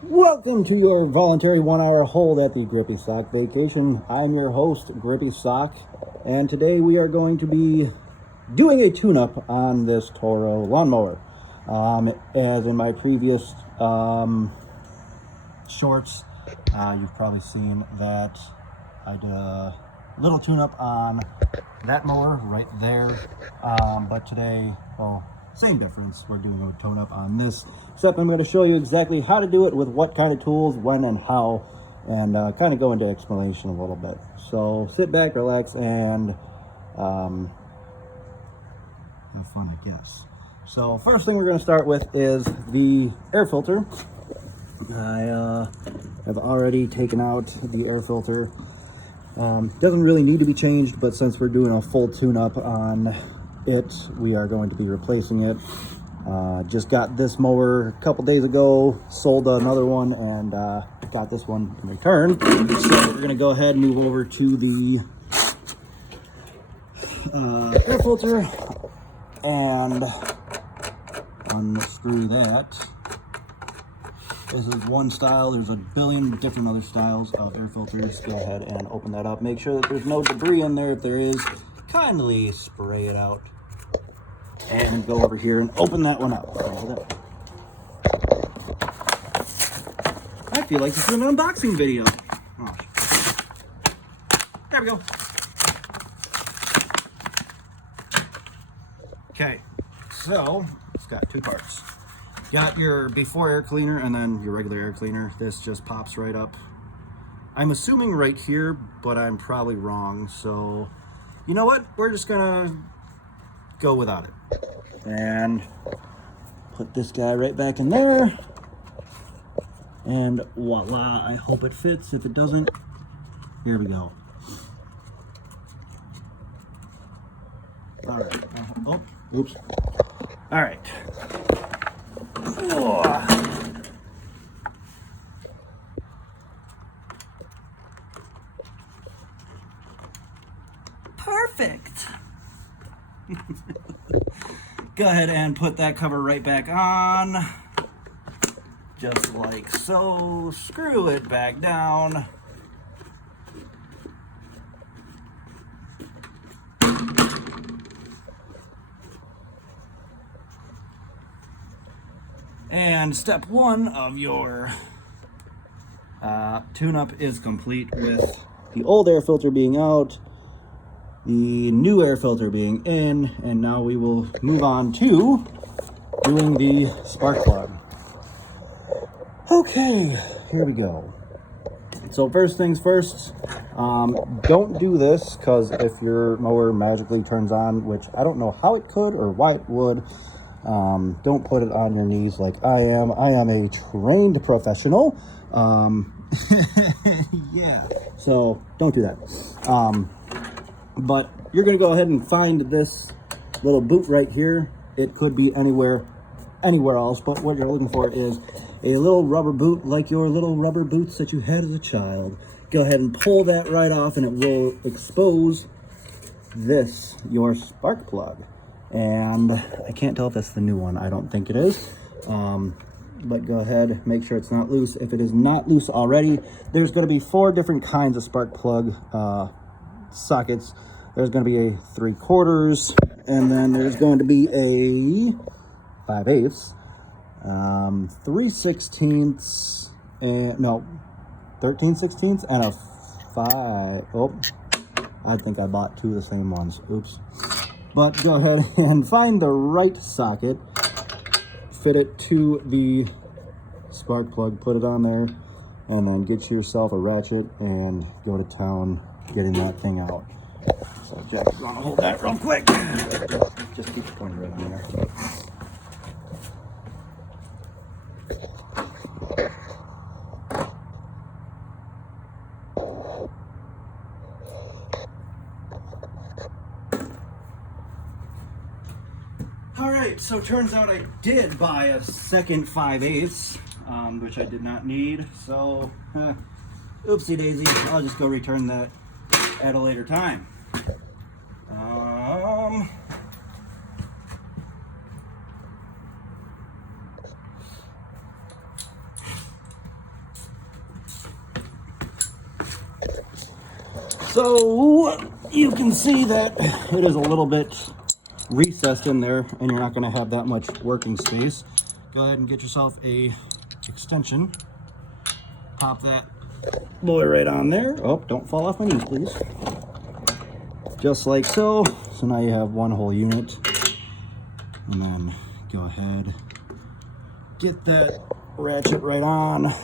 Welcome to your voluntary 1-hour hold at the Grippy Sock Vacation. I'm your host, Grippy Sock, and today we are going to be doing a tune-up on this Toro lawnmower. As in my previous shorts, you've probably seen that I did a little tune-up on that mower right there, but today, well, same difference. We're doing a tune-up on this, except I'm going to show you exactly how to do it with what kind of tools, when and how, and kind of go into explanation a little bit. So sit back, relax, and have fun, I guess. So first thing we're going to start with is the air filter. I have already taken out the air filter. Doesn't really need to be changed, but since we're doing a full tune-up on it, we are going to be replacing it. Just got this mower a couple days ago, sold another one, and got this one in return. So we're going to go ahead and move over to the air filter and unscrew that. This is one style. There's a billion different other styles of air filters. Go ahead and open that up. Make sure that there's no debris in there. If there is, kindly spray it out. And go over here and open that one up. I feel like this is an unboxing video. Oh, there we go. Okay, so it's got two parts. Got your before air cleaner and then your regular air cleaner. This just pops right up. I'm assuming right here, but I'm probably wrong. So, you know what? We're just gonna go without it. And put this guy right back in there. And voila, I hope it fits. If it doesn't, here we go. All right. Oh, oops. All right. Perfect. Go ahead and put that cover right back on, just like so. Screw it back down. And step one of your tune-up is complete, with the old air filter being out, the new air filter being in, and now we will move on to doing the spark plug. Okay, here we go. So first things first, don't do this, because if your mower magically turns on, which I don't know how it could or why it would, don't put it on your knees like I am. I am a trained professional. Yeah, so don't do that. But you're going to go ahead and find this little boot right here. It could be anywhere else, but what you're looking for is a little rubber boot, like your little rubber boots that you had as a child. Go ahead and pull that right off, and it will expose this, your spark plug. And I can't tell if that's the new one. I don't think it is. But go ahead, make sure it's not loose. If it is not loose already, there's going to be 4 different kinds of spark plug sockets. There's going to be a 3/4, and then there's going to be a 5/8, 3/16, and no, 13/16, and a 5. Oh, I think I bought 2 of the same ones. Oops. But go ahead and find the right socket, fit it to the spark plug, put it on there, and then get yourself a ratchet and go to town getting that thing out. So Jack, you want to hold that real quick? Just keep it pointed right on there. All right, so turns out I did buy a second 5/8, which I did not need. So, oopsie daisy, I'll just go return that at a later time. So you can see that it is a little bit recessed in there, and you're not going to have that much working space. Go ahead and get yourself a extension. Pop that boy right on there. Oh, don't fall off my knees, please. Just like so. So now you have one whole unit. And then go ahead, get that ratchet right on,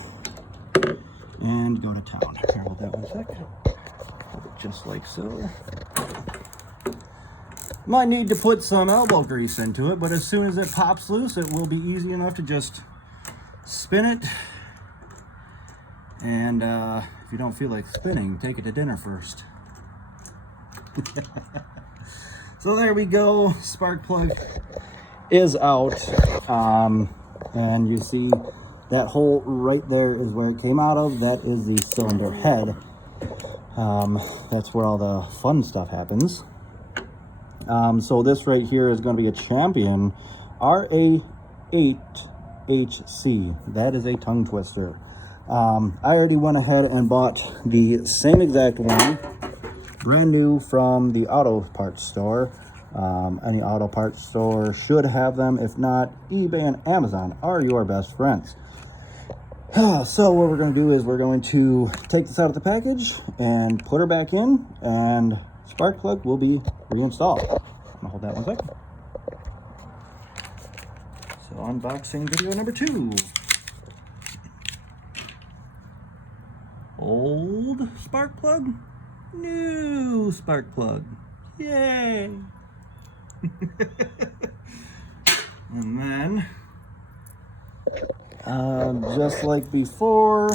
and go to town. Here, hold that one sec. Just like so. Might need to put some elbow grease into it, but as soon as it pops loose, it will be easy enough to just spin it. And if you don't feel like spinning, take it to dinner first. So there we go. Spark plug is out. And you see that hole right there is where it came out of. That is the cylinder head. That's where all the fun stuff happens. So this right here is going to be a Champion RA8HC. That is a tongue twister. I already went ahead and bought the same exact one, brand new from the auto parts store. Any auto parts store should have them. If not, eBay and Amazon are your best friends. So what we're going to do is we're going to take this out of the package and put her back in, and spark plug will be reinstalled. I'm gonna hold that one second. So unboxing video number 2. Old spark plug, new spark plug. Yay! And then, just like before,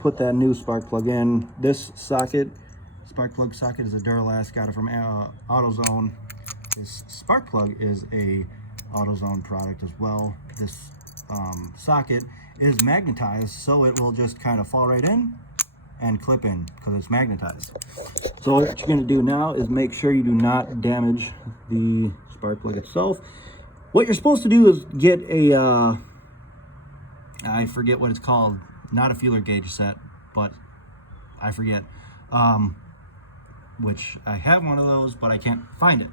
put that new spark plug in. This socket, spark plug socket, is a Duralast. Got it from AutoZone. This spark plug is a AutoZone product as well. This socket is magnetized, so it will just kind of fall right in and clip in because it's magnetized. So what you're going to do now is make sure you do not damage the spark plug itself. What you're supposed to do is get a I forget what it's called, not a feeler gauge set, but I forget, which I have one of those, but I can't find it.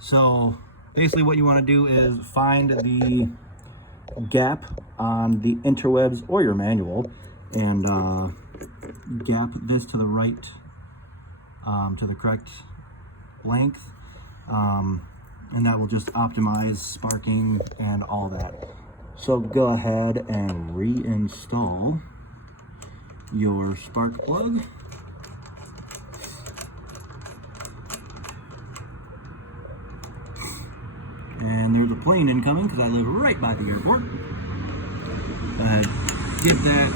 So basically what you want to do is find the gap on the interwebs or your manual, and gap this to the right, to the correct length, and that will just optimize sparking and all that. So go ahead and reinstall your spark plug. And there's a plane incoming because I live right by the airport. Go ahead, get that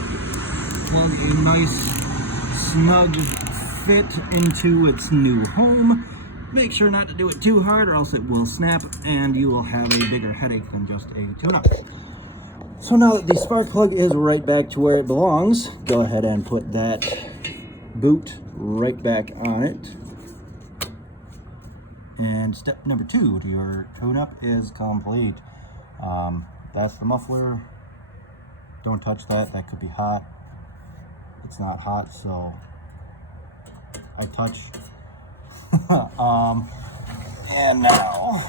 plug a nice snug fit into its new home. Make sure not to do it too hard or else it will snap and you will have a bigger headache than just a tune-up. So now that the spark plug is right back to where it belongs, go ahead and put that boot right back on it. And step number 2 to your tune-up is complete. That's the muffler. Don't touch that, that could be hot. It's not hot, so I touch. And now,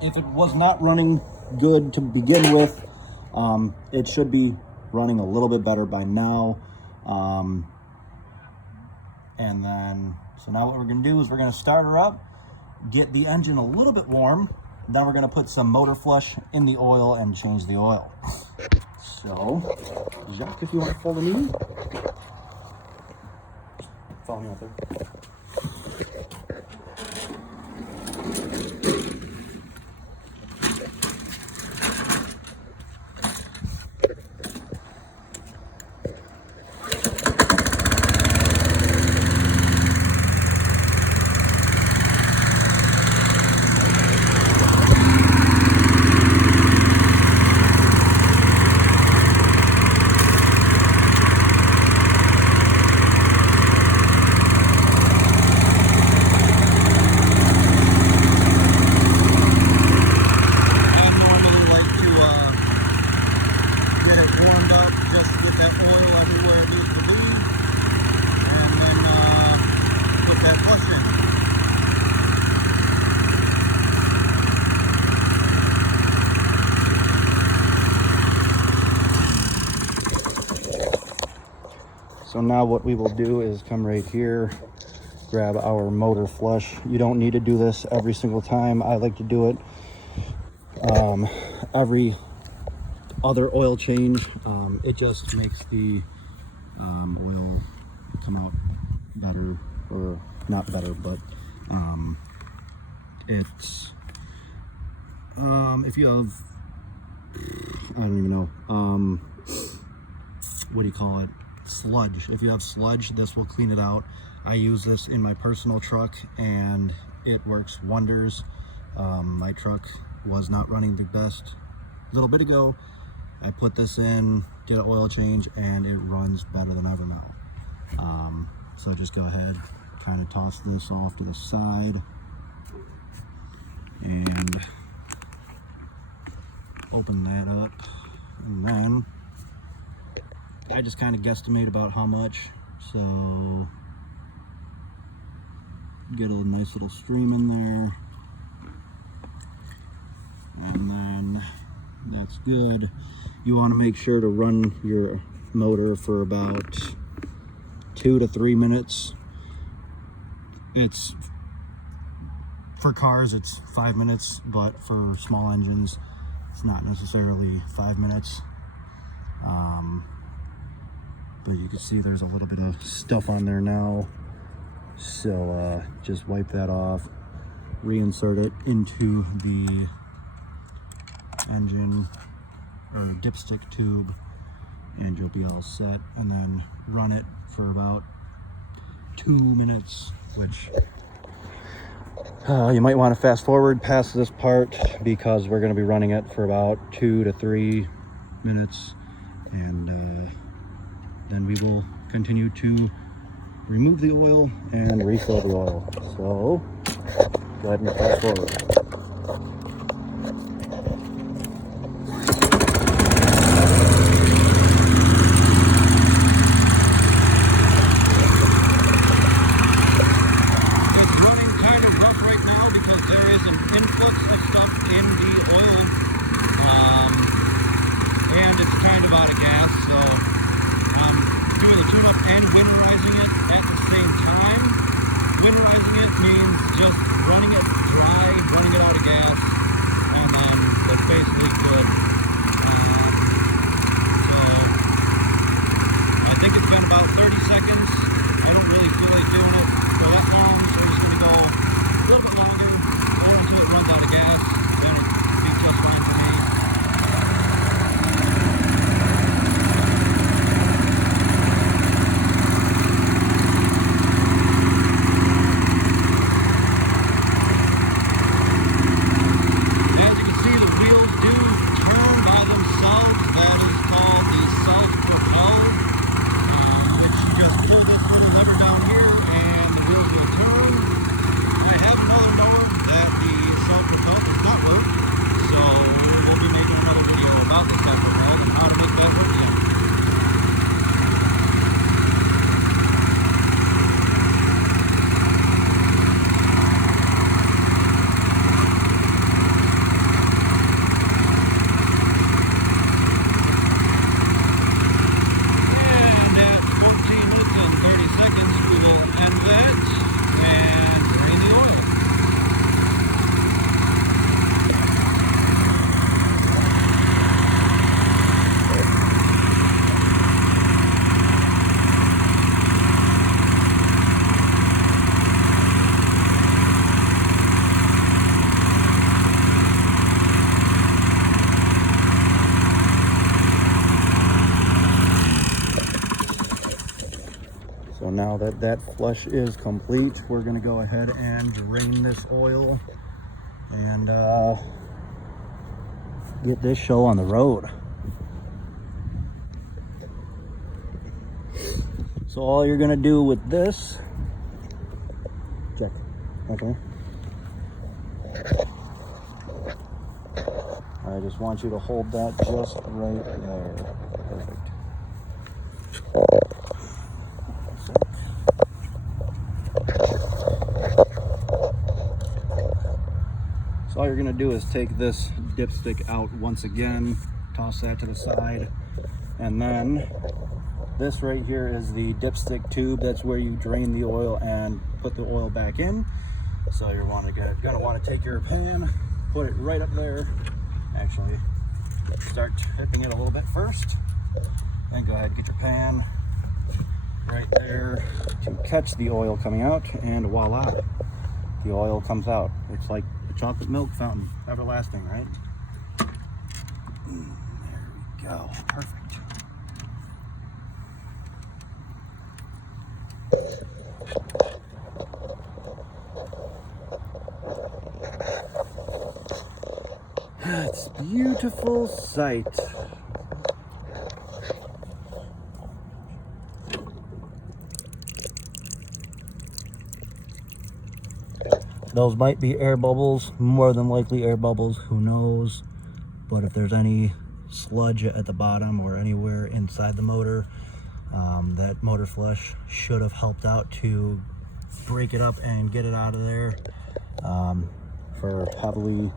if it was not running good to begin with, it should be running a little bit better by now. And then, so now what we're going to do is we're going to start her up, get the engine a little bit warm, then we're going to put some motor flush in the oil and change the oil. So, Jacques, if you want to follow me. Follow me out there. So now what we will do is come right here, grab our motor flush. You don't need to do this every single time. I like to do it every other oil change. It just makes the oil come out better, or not better, but it's if you have, I don't even know, what do you call it, sludge. If you have sludge, this will clean it out. I use this in my personal truck and it works wonders. My truck was not running the best a little bit ago. I put this in, did an oil change, and it runs better than ever now. So just go ahead, kind of toss this off to the side and open that up, and then I just kind of guesstimate about how much. So get a nice little stream in there, and then that's good. You want to make sure to run your motor for about 2 to 3 minutes. It's for cars it's 5 minutes, but for small engines it's not necessarily 5 minutes. But you can see there's a little bit of stuff on there now, so just wipe that off, reinsert it into the engine or dipstick tube, and you'll be all set. And then run it for about 2 minutes, which you might want to fast forward past this part because we're going to be running it for about 2 to 3 minutes, and then we will continue to remove the oil and refill the oil. So go ahead and fast forward. And it's kind of out of gas, so I'm doing the tune-up and winterizing it at the same time. Winterizing it means just running it dry, running it out of gas, and then it's basically good. I think it's been about 30 seconds. I don't really feel like doing it for that long, so I'm just going to go a little bit longer, or until it runs out of gas. Then it'll be just fine for me. So now that that flush is complete, we're going to go ahead and drain this oil and get this show on the road. So all you're going to do with this, check, okay. I just want you to hold that just right there. Perfect. So all you're going to do is take this dipstick out once again, Toss that to the side. And then this right here is the dipstick tube. That's where you drain the oil and put the oil back in. So you're gonna want to take your pan, put it right up there. Actually, start tipping it a little bit first. Then go ahead and get your pan right there to catch the oil coming out, and voila, the oil comes out. It's like a chocolate milk fountain, everlasting, right? There we go, perfect. It's a beautiful sight. Those might be air bubbles, more than likely air bubbles, who knows. But if there's any sludge at the bottom or anywhere inside the motor, that motor flush should have helped out to break it up and get it out of there. For heavily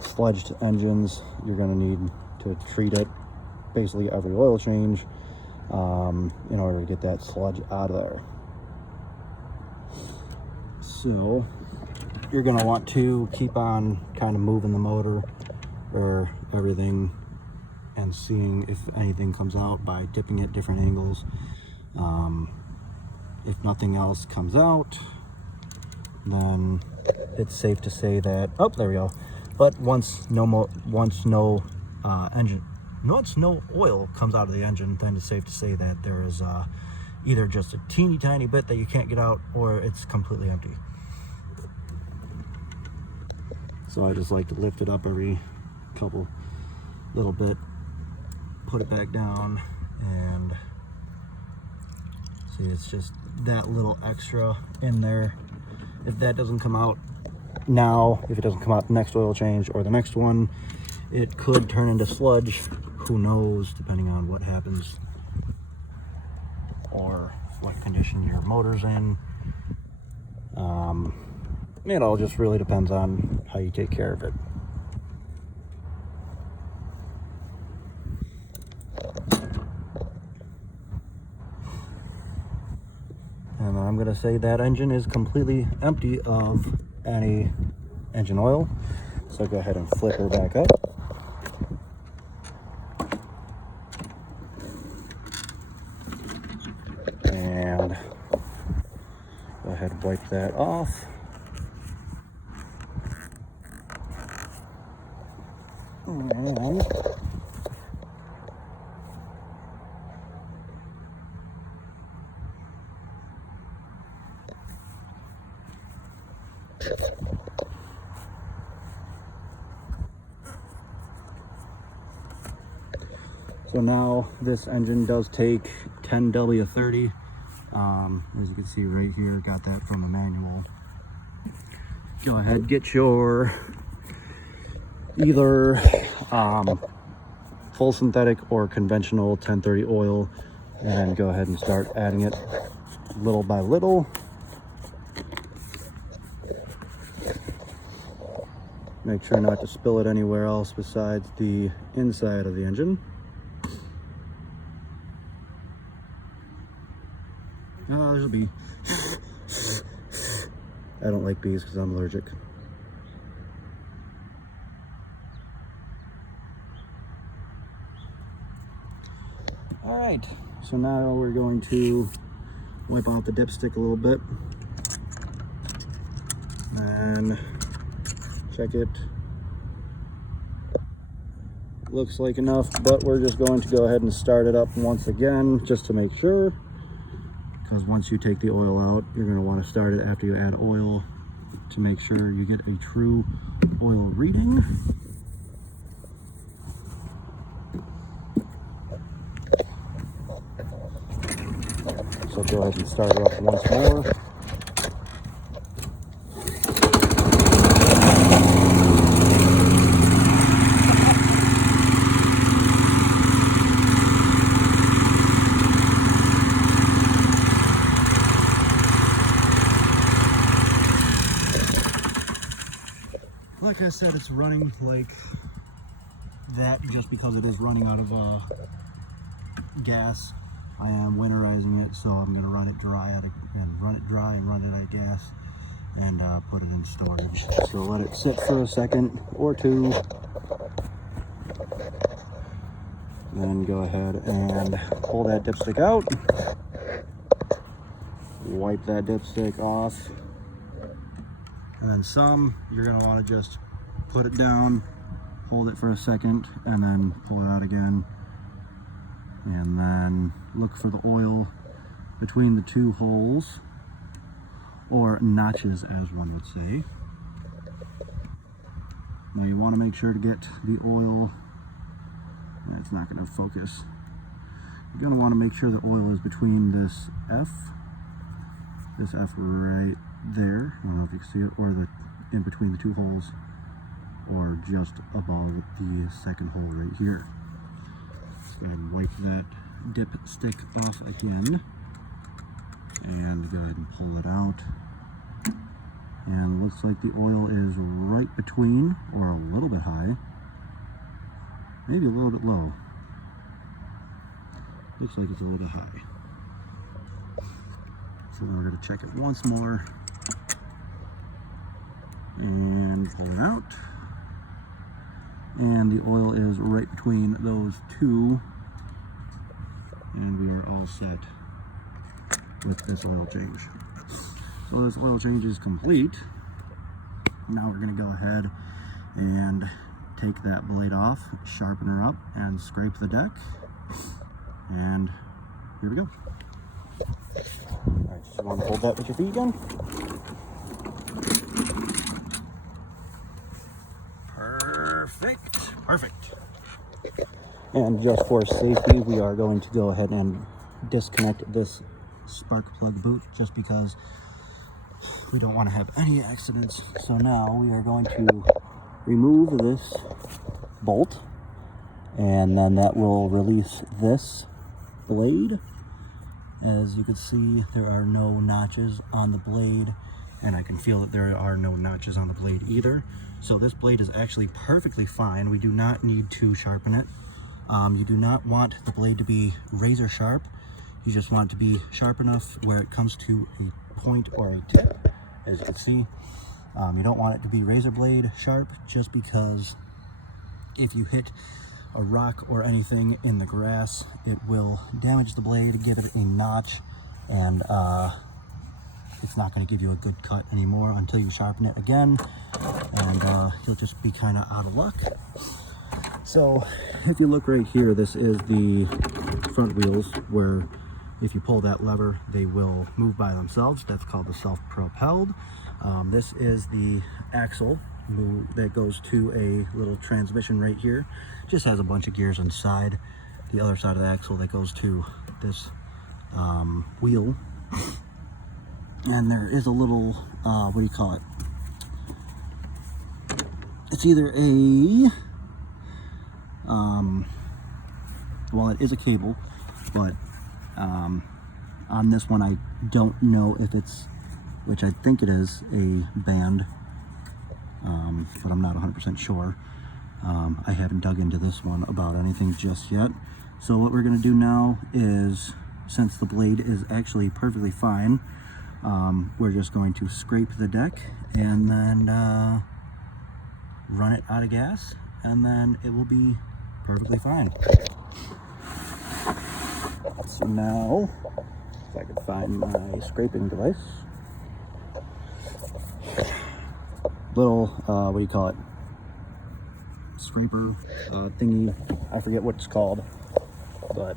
sludged engines, you're going to need to treat it basically every oil change in order to get that sludge out of there. So you're going to want to keep on kind of moving the motor or everything and seeing if anything comes out by dipping at different angles. If nothing else comes out, then it's safe to say that, oh, there we go. But once no oil comes out of the engine, then it's safe to say that there is either just a teeny tiny bit that you can't get out, or it's completely empty. So I just like to lift it up every little bit, put it back down, and see, it's just that little extra in there. If that doesn't come out now, if it doesn't come out the next oil change or the next one, it could turn into sludge. Who knows, depending on what happens or what condition your motor's in. It all just really depends on how you take care of it. And I'm gonna say that engine is completely empty of any engine oil. So go ahead and flip her back up. And go ahead and wipe that off. And so now this engine does take 10W30. As you can see right here, got that from the manual. Go ahead, get your either full synthetic or conventional 1030 oil, and go ahead and start adding it little by little. Make sure not to spill it anywhere else besides the inside of the engine. Oh, there's a bee. I don't like bees because I'm allergic. All right, so now we're going to wipe out the dipstick a little bit and check it. Looks like enough, but we're just going to go ahead and start it up once again just to make sure, because once you take the oil out, you're going to want to start it after you add oil to make sure you get a true oil reading. So go ahead and start it up once more. Like I said, it's running like that just because it is running out of gas. I am winterizing it, so I'm going to run it dry and run it out of gas and put it in storage. So let it sit for a second or two. Then go ahead and pull that dipstick out. Wipe that dipstick off. And then you're going to want to just put it down, hold it for a second, and then pull it out again. And then look for the oil between the two holes, or notches as one would say. Now you want to make sure to get the oil, that's not going to focus. You're going to want to make sure the oil is between this F right there, I don't know if you can see it, or in between the two holes, or just above the second hole right here. Go ahead and wipe that dipstick off again, and go ahead and pull it out. And it looks like the oil is right between, or a little bit high, maybe a little bit low. Looks like it's a little bit high. So now we're going to check it once more and pull it out. And the oil is right between those two, and we are all set with this oil change. So this oil change is complete. Now we're going to go ahead and take that blade off, sharpen her up, and scrape the deck. And here we go. All right, just want to hold that with your feet again. Perfect. And just for safety, we are going to go ahead and disconnect this spark plug boot, just because we don't want to have any accidents. So now we are going to remove this bolt, and then that will release this blade. As you can see, there are no notches on the blade, and I can feel that there are no notches on the blade either. So this blade is actually perfectly fine. We do not need to sharpen it. You do not want the blade to be razor sharp. You just want it to be sharp enough where it comes to a point or a tip, as you can see. You don't want it to be razor blade sharp, just because if you hit a rock or anything in the grass, it will damage the blade, give it a notch, and it's not going to give you a good cut anymore until you sharpen it again, and you'll just be kind of out of luck. So if you look right here, this is the front wheels, where if you pull that lever, they will move by themselves. That's called the self-propelled. This is the axle that goes to a little transmission right here. Just has a bunch of gears inside. The other side of the axle that goes to this wheel. And there is a little, what do you call it? It's either a, well, it is a cable, but on this one I don't know if it's, which I think it is, a band, but I'm not 100% sure. I haven't dug into this one about anything just yet. So what we're going to do now is, since the blade is actually perfectly fine, we're just going to scrape the deck and then run it out of gas, and then it will be perfectly fine. So now, if I could find my scraping device, little, what do you call it, scraper thingy, I forget what it's called, but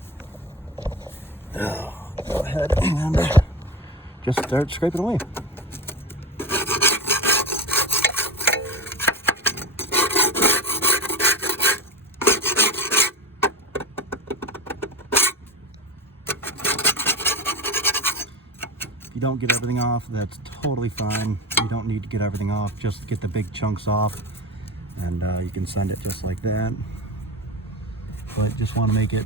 go ahead and just start scraping away. If you don't get everything off, that's totally fine. You don't need to get everything off, just get the big chunks off, and you can send it just like that. But just want to make it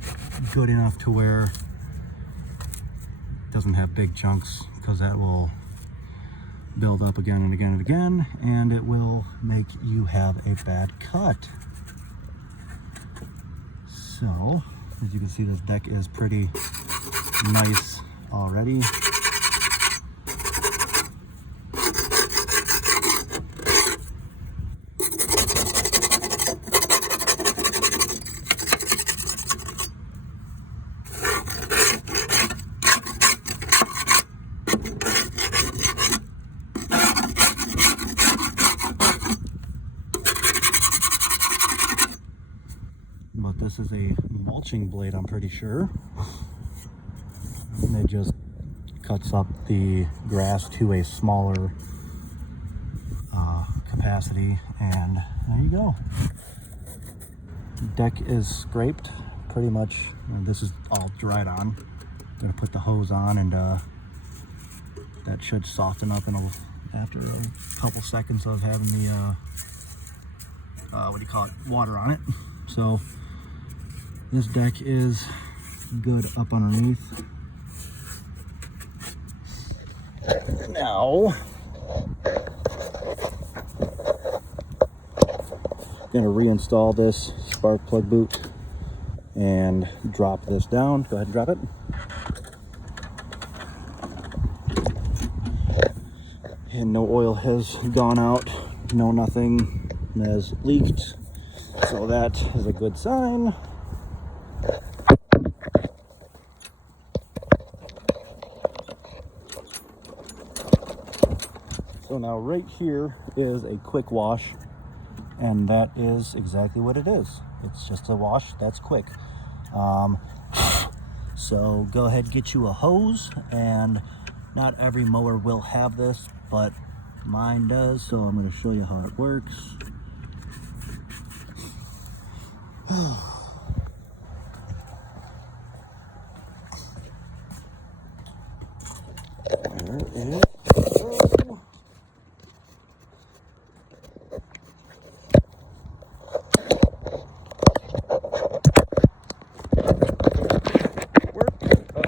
good enough to where it doesn't have big chunks, because that will build up again and again and again, and it will make you have a bad cut. So, as you can see, this deck is pretty nice already. But this is a mulching blade, I'm pretty sure. And it just cuts up the grass to a smaller capacity, and there you go. Deck is scraped pretty much. This is all dried on. I'm gonna put the hose on, and that should soften up after a couple seconds of having the water on it. So this deck is good up underneath. Now, I'm gonna reinstall this spark plug boot and drop this down. Go ahead and drop it. And no oil has gone out, no nothing has leaked, so that is a good sign. So now right here is a quick wash, and that is exactly what it is. It's just a wash that's quick. So go ahead, get you a hose, and not every mower will have this, but mine does, so I'm going to show you how it works. There it is.